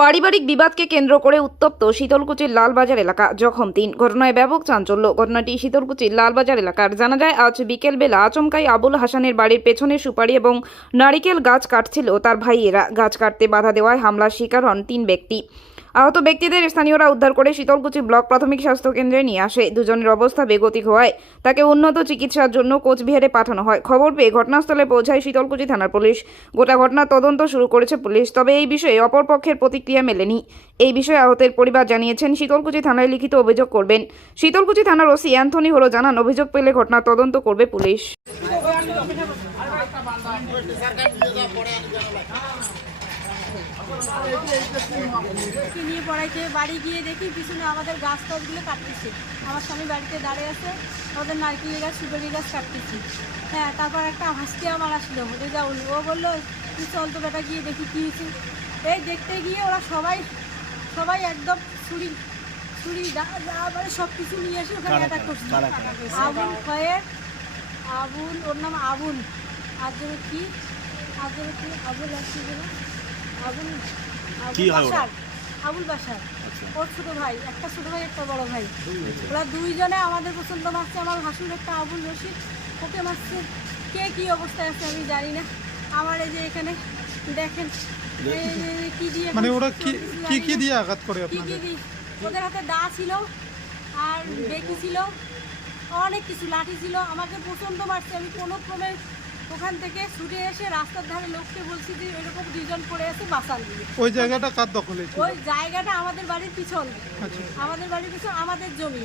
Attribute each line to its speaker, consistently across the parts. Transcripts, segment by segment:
Speaker 1: পারিবারিক বিবাদকে কেন্দ্র করে উত্তপ্ত শীতলকুচির লালবাজার এলাকা জখম তিন। ঘটনায় ব্যাপক চাঞ্চল্য। ঘটনাটি শীতলকুচির লালবাজার এলাকার। জানা যায়, আজ বিকেলবেলা আচমকাই আবুল হাসানের বাড়ির পেছনে সুপারি এবং নারিকেল গাছ কাটছিল তার ভাইয়েরা। গাছ কাটতে বাধা দেওয়ায় হামলার শিকার হন তিন ব্যক্তি। আহত ব্যক্তিদের স্থানীয়রা উদ্ধার করে শীতলকুচি ব্লক প্রাথমিক স্বাস্থ্য কেন্দ্রে নিয়ে আসে। দুজনের অবস্থা বেগতিক হওয়ায় তাকে উন্নত চিকিৎসার জন্য কোচবিহারে পাঠানো হয়। খবর পেয়ে ঘটনাস্থলে পৌঁছায় শীতলকুচি থানার পুলিশ। গোটা ঘটনার তদন্ত শুরু করেছে পুলিশ, তবে এই বিষয়ে অপরপক্ষের প্রতিক্রিয়া মেলেনি। এই বিষয়ে আহতের পরিবার জানিয়েছেন, শীতলকুচি থানায় লিখিত অভিযোগ করবেন। শীতলকুচি থানার ওসি অ্যান্থনি হলো জানান, অভিযোগ পেলে ঘটনার তদন্ত করবে পুলিশ।
Speaker 2: কি নিয়ে পড়াইছে বাড়ি গিয়ে দেখি পিছনে আমাদের গাছ টাছগুলো কাটতেছে। আমার স্বামী বাড়িতে দাঁড়িয়ে আছে আমাদের নারকেল গাছ সুপারি গাছ কাটতেছি। হ্যাঁ তারপর একটা হাসতে আমার আসলো রেজাউল ও বলল তুই চল তো বেটা গিয়ে দেখি কী হয়েছে। এই দেখতে গিয়ে ওরা সবাই সবাই একদম ছুরি ছুরি মানে সব কিছু নিয়ে এসে ওখানে অ্যাটাক করছে। আবুল কয়েক আবুল ওর নাম আবুল। আর যেন কি? আর যেন কি? আবুল আসছে আবুল
Speaker 3: কি হয় ওরা?
Speaker 2: বাসার আবুল বাসার। ওর ছোট ভাই একটা ছোট ভাই একটা বড় ভাই। ওরা দুইজনে আমাদের পছন্দ মারছে আমার ভাসুর একটা আবুল রশিদ। ওকে মারছে। কে কি অবস্থায় আছে আমি জানি না। আমার এই যে এখানে দেখেন এই যে কি দিয়ে
Speaker 4: মানে ওরা কি
Speaker 2: কিছু
Speaker 4: কি
Speaker 2: জানি
Speaker 4: কি
Speaker 2: না।
Speaker 4: দিয়ে আঘাত করে
Speaker 2: কি
Speaker 4: আপনাদের?
Speaker 2: দি- ওদের হাতে দা ছিল আর বেকি ছিল। অনেক কিছু লাঠি ছিল। আমাকে প্রচণ্ড মারছে। আমি কোনো ক্রমে ওখান থেকে ছুটে এসে রাস্তার ধারে লোককে বলছি যে এরকম দুইজন পড়ে আছে দিয়ে
Speaker 4: ওই জায়গাটা কার দখলে
Speaker 2: ওই জায়গাটা আমাদের বাড়ির পিছন।
Speaker 4: আচ্ছা।
Speaker 2: আমাদের বাড়ির পিছন আমাদের জমি।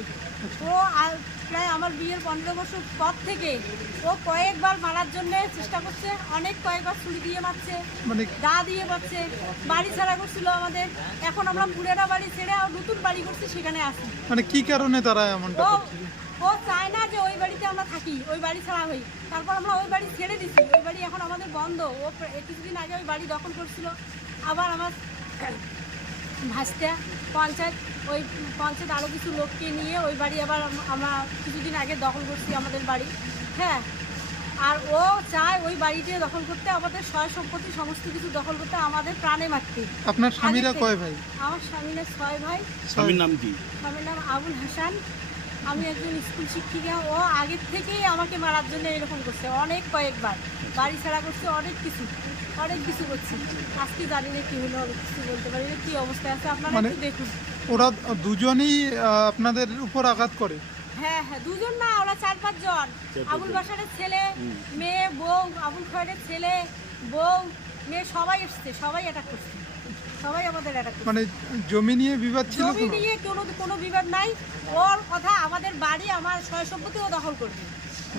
Speaker 2: ও আ- প্রায় আমার বিয়ের পনেরো বছর পর থেকে ও কয়েকবার মারার জন্য চেষ্টা করছে। অনেক কয়েকবার ছুরি দিয়ে মারছে
Speaker 4: মানে
Speaker 2: দা দিয়ে পাচ্ছে বাড়ি ছাড়া করছিল আমাদের। এখন আমরা পুরেরা বাড়ি ছেড়ে নতুন বাড়ি করছি সেখানে আসি
Speaker 4: মানে কি কারণে তারা এমনটা
Speaker 2: ও চায় না যে ওই বাড়িতে আমরা থাকি ওই বাড়ি ছাড়া হই। তারপর আমরা ওই বাড়ি ছেড়ে দিছি ওই বাড়ি এখন আমাদের বন্ধ। ও কিছুদিন আগে ওই বাড়ি দখল করছিল। আবার আমার ভাসটা পঞ্চায়েত ওই পঞ্চায়েত আরও কিছু লোককে নিয়ে ওই বাড়ি আবার আমরা কিছুদিন আগে দখল করছি আমাদের বাড়ি। হ্যাঁ আর ও চায় ওই বাড়িতে দখল করতে আমাদের সয় সম্পত্তি সমস্ত কিছু দখল করতে আমাদের প্রাণে মারতে।
Speaker 4: আপনার স্বামীরা কয় ভাই?
Speaker 2: আমার স্বামীরা ছয় ভাই।
Speaker 3: স্বামীর নাম কি?
Speaker 2: স্বামীর নাম আবুল হাসান। আমি একজন স্কুল শিক্ষিকা ও আগের থেকেই আমাকে মারার জন্য এরকম করছে। অনেক কয়েকবার। বাড়ি ছাড়া করছে অনেক কিছু অনেক কিছু করছে। আজকে জানি না কি হলো কিছু বলতে পারি না কি অবস্থায় আছে আপনারা
Speaker 4: মানে-
Speaker 2: একটু দেখুন।
Speaker 4: ওরা দুজনেই আপনাদের উপর আঘাত করে?
Speaker 2: হ্যাঁ হ্যাঁ দুজন না ওরা চার পাঁচজন আবুল বাসারের ছেলে মেয়ে বউ আবুল খয়ের ছেলে বউ মেয়ে সবাই এসছে সবাই অ্যাটাক করছে। সবাই আমাদের অ্যাটাক
Speaker 4: মানে জমি নিয়ে বিবাদ ছিল
Speaker 2: জমি নিয়ে কোনো কোনো বিবাদ নাই। ওর কথা আমাদের বাড়ি আমার সয় সম্পত্তি ও দখল করবে।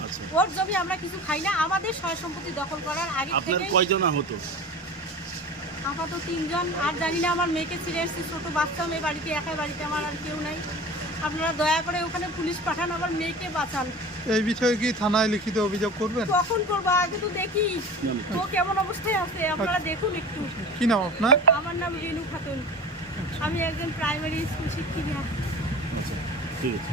Speaker 3: আচ্ছা।
Speaker 2: ওর জমি আমরা কিছু খাই না আমাদের সয় সম্পত্তি দখল করার আগে
Speaker 3: আপনার
Speaker 2: থেকে
Speaker 3: কয়জনা হতো
Speaker 2: আপাতত তিনজন। আর জানি না আমার মেয়েকে ছিঁড়ে এসেছে ছোটো বাচ্চা মেয়ে বাড়িতে একাই বাড়িতে আমার আর কেউ নাই। আপনারা দয়া করে ওখানে পুলিশ পাঠান আমার মেয়েকে বাঁচান।
Speaker 4: এই বিষয়ে কি থানায় লিখিত অভিযোগ করবেন?
Speaker 2: কখন করব? আগে তো দেখি। ও কেমন অবস্থায় আছে? আপনারা দেখুন একটু।
Speaker 4: কি নাম আপনার?
Speaker 2: আমার নাম রেনু খাতুন। আমি একজন প্রাইমারি স্কুল শিক্ষিকা।
Speaker 3: ঠিক আছে।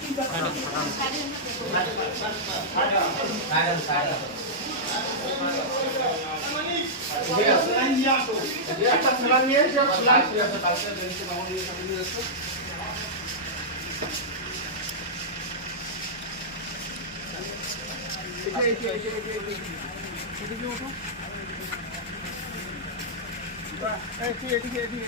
Speaker 2: এদিকে এদিকে এদিকে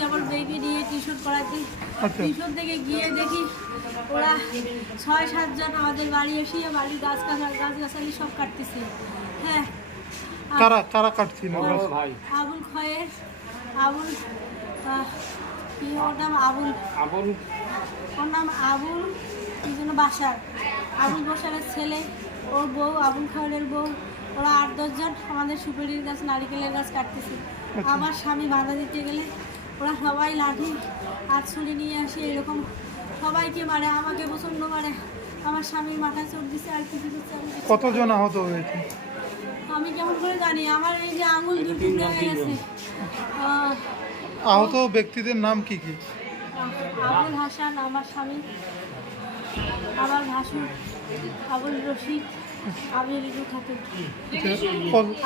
Speaker 2: মেয়েকে নিয়ে টিউশন পড়াতে টিউশন থেকে গিয়ে দেখি ওরা ছয় সাতজন আমাদের বাড়ি এসে বাড়ির গাছ গাছ গাছ গাছালি সব কাটতেছে। হ্যাঁ।
Speaker 4: কারা কারা কাটছিল
Speaker 2: আবুল খয়ের আবুল কি ওর নাম? আবুল। আবুল। ওর নাম আবুল কি যেন বাসার। আবুল বসারের ছেলে ওর বউ আবুল খয়ের বউ। ওরা আট দশজন আমাদের সুপারির গাছ নারিকেলের গাছ কাটতেছে। আমার স্বামী বাধা দিতে গেলে ওরা সবাই লাঠি আর ছুরি নিয়ে আসে এরকম। সবাইকে মারে আমাকে প্রচণ্ড মারে। আমার স্বামীর মাথায় চোখ দিচ্ছে আর কিছু দিচ্ছে আমি
Speaker 4: কতজন আহত হয়েছে?
Speaker 2: আমি কেমন করে জানি আমার এই যে আঙুল দুটি হয়ে গেছে
Speaker 4: আহত? ব্যক্তিদের নাম কি কি?
Speaker 2: আবুল হাসান আমার স্বামী আমার ভাসুর আবুল রশিদ রিজু খাতুন।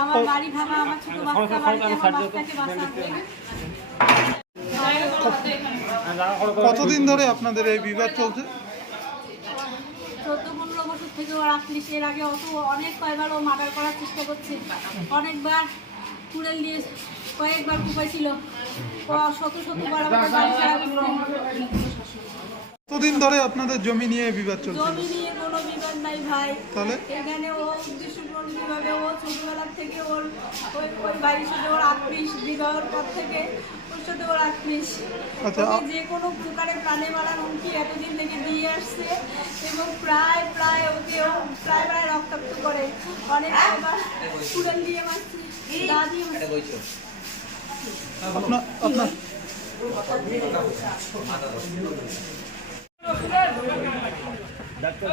Speaker 2: আমার বাড়ি ভাবা আমার ছোট বাচ্চা বাড়িতে আমার বাচ্চাকে বাঁচাতে
Speaker 4: কতদিন ধরে আপনাদের এই বিবাদ চলছে?
Speaker 2: চোদ্দ পনেরো বছর থেকে এর আগে অত অনেক কয়বার ও মার্ডার করার চেষ্টা করছে অনেকবার কুড়েল দিয়ে কয়েকবার কুপাইছিল। শত শত
Speaker 4: কতদিন ধরে আপনাদের জমি নিয়ে বিবাদ চলছে?
Speaker 2: জমি নিয়ে কোনো বিবাদ নাই ভাই।
Speaker 4: তাহলে?
Speaker 2: এখানে ও উদ্দেশ্যপূর্ণভাবে ও ছোটবেলার থেকে ওর ওই ওই বাড়ির সাথে ওর আত্মীস বিবাহের পর থেকে ওর আত্মীস
Speaker 4: আচ্ছা,
Speaker 2: যে কোনো প্রকারে প্রাণে মারার হুমকি এতদিন থেকে দিয়ে আসছে এবং প্রায় প্রায় ওকে ও প্রায় প্রায় রক্তাক্ত করে। অনেক কুড়াল দিয়ে মারছে দা দিয়ে মারছে।
Speaker 4: আপনার আপনার একটু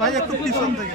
Speaker 4: ভাই একটু পিছন থেকে